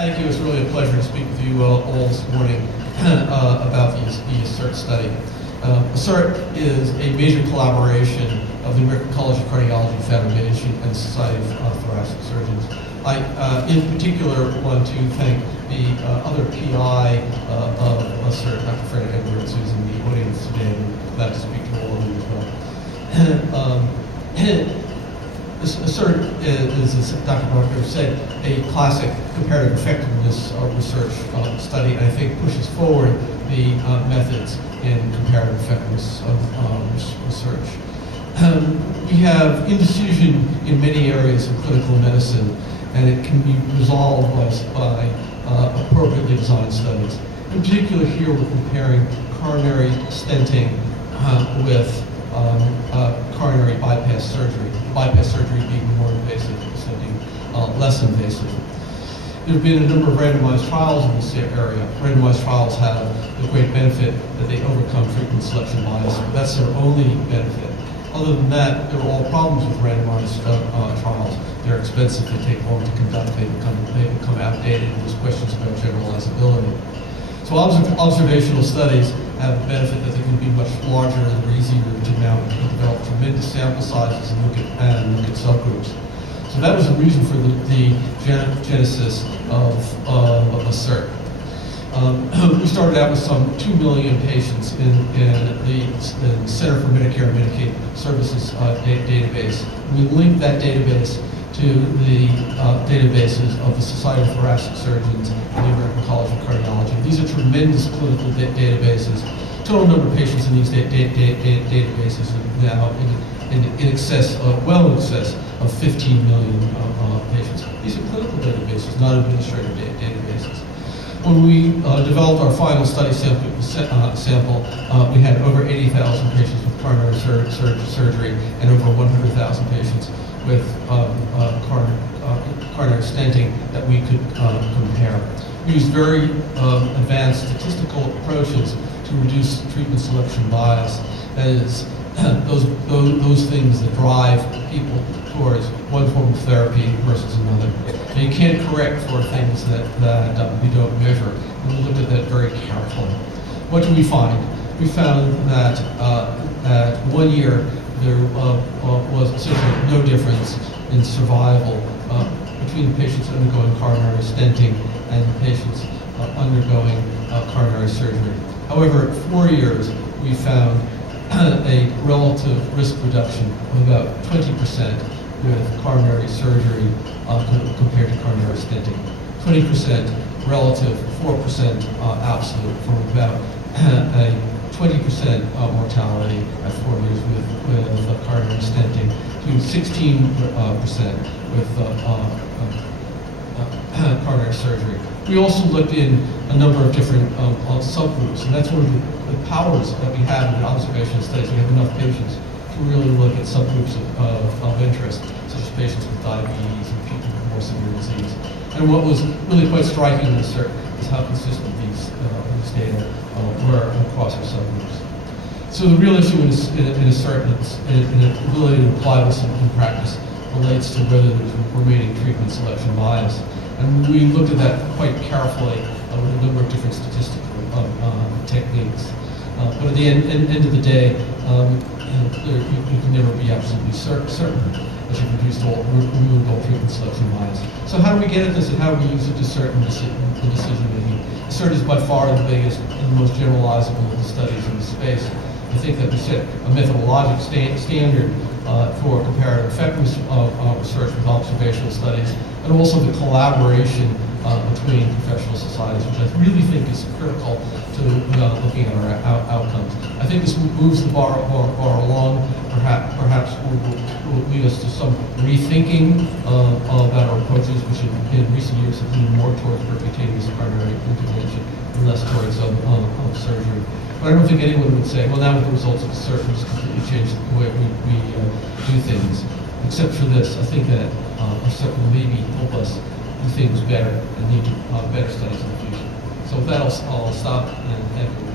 Thank you. It's really a pleasure to speak with you all this morning about the ACCT study. ACCT is a major collaboration of the American College of Cardiology Foundation and the Society of Thoracic Surgeons. I, in particular, want to thank the other PI of ACCT, Dr. Fred Edwards, who's in the audience today, and glad to speak to all of you as well. ACCT is, as Dr. Barker said, a classic comparative effectiveness research study, and I think pushes forward the methods in comparative effectiveness of research. We have indecision in many areas of clinical medicine, and it can be resolved by appropriately designed studies. In particular, here we're comparing coronary stenting with coronary bypass surgery. Bypass surgery being more invasive, stenting less invasive. There have been a number of randomized trials in this area. Randomized trials have the great benefit that they overcome treatment selection bias. That's their only benefit. Other than that, there are all problems with randomized trials. They're expensive, they take long to conduct, they become outdated, and there's questions about generalizability. So observational studies have the benefit that they can be much larger and they're easier to now develop tremendous sample sizes and look at subgroups. So that was the reason for the genesis of ACCT. We started out with some 2 million patients in the Center for Medicare and Medicaid Services database. We linked that database to the databases of the Society of Thoracic Surgeons and the American College of Cardiology. These are tremendous clinical databases. Total number of patients in these databases are now in excess of, well in excess of 15 million patients. These are clinical databases, not administrative databases. When we developed our final study sample, we had over 80,000 patients with coronary surgery and over 100,000 patients with coronary stenting that we could compare. We used very advanced statistical approaches to reduce treatment selection bias. That is, those things that drive people towards one form of therapy versus another. And you can't correct for things that we don't measure. And we looked at that very carefully. What did we find? We found that at 1 year, there was essentially no difference in survival between patients undergoing coronary stenting and patients undergoing coronary surgery. However, at 4 years, we found a relative risk reduction of about 20% with coronary surgery compared to coronary stenting. 20% relative, 4% absolute, from about a 20% mortality at 4 years with coronary stenting to 16% with coronary surgery. We also looked in a number of different subgroups, and that's one of the powers that we have in observational studies. We have enough patients to really look at subgroups of interest, such as patients with diabetes and people with more severe disease. And what was really quite striking in this is how consistent these data were across our subgroups. So the real issue in ACCT and the ability to apply this in practice relates to whether there's remaining treatment selection bias. And we looked at that quite carefully with a number of different statistical techniques. But at the end of the day, you can never be absolutely certain that you've removed all treatment selection bias. So how do we get at this, and how do we use it to certain decision making? ACCT is by far the biggest and most generalizable of the studies in the space. I think that we set a methodologic standard for comparative effectiveness research with observational studies, and also the collaboration between professional societies, which I really think is critical to looking at our outcomes. I think this moves the bar along. Perhaps will lead us to some rethinking about our approaches, which in recent years have been more towards percutaneous coronary intervention and less towards surgery. But I don't think anyone would say, well, now with the results of ACCT, we just completely changed the way we do things. Except for this, I think that ACCT will maybe help us do things better and lead to better studies in the future. So with that, I'll stop and thank you.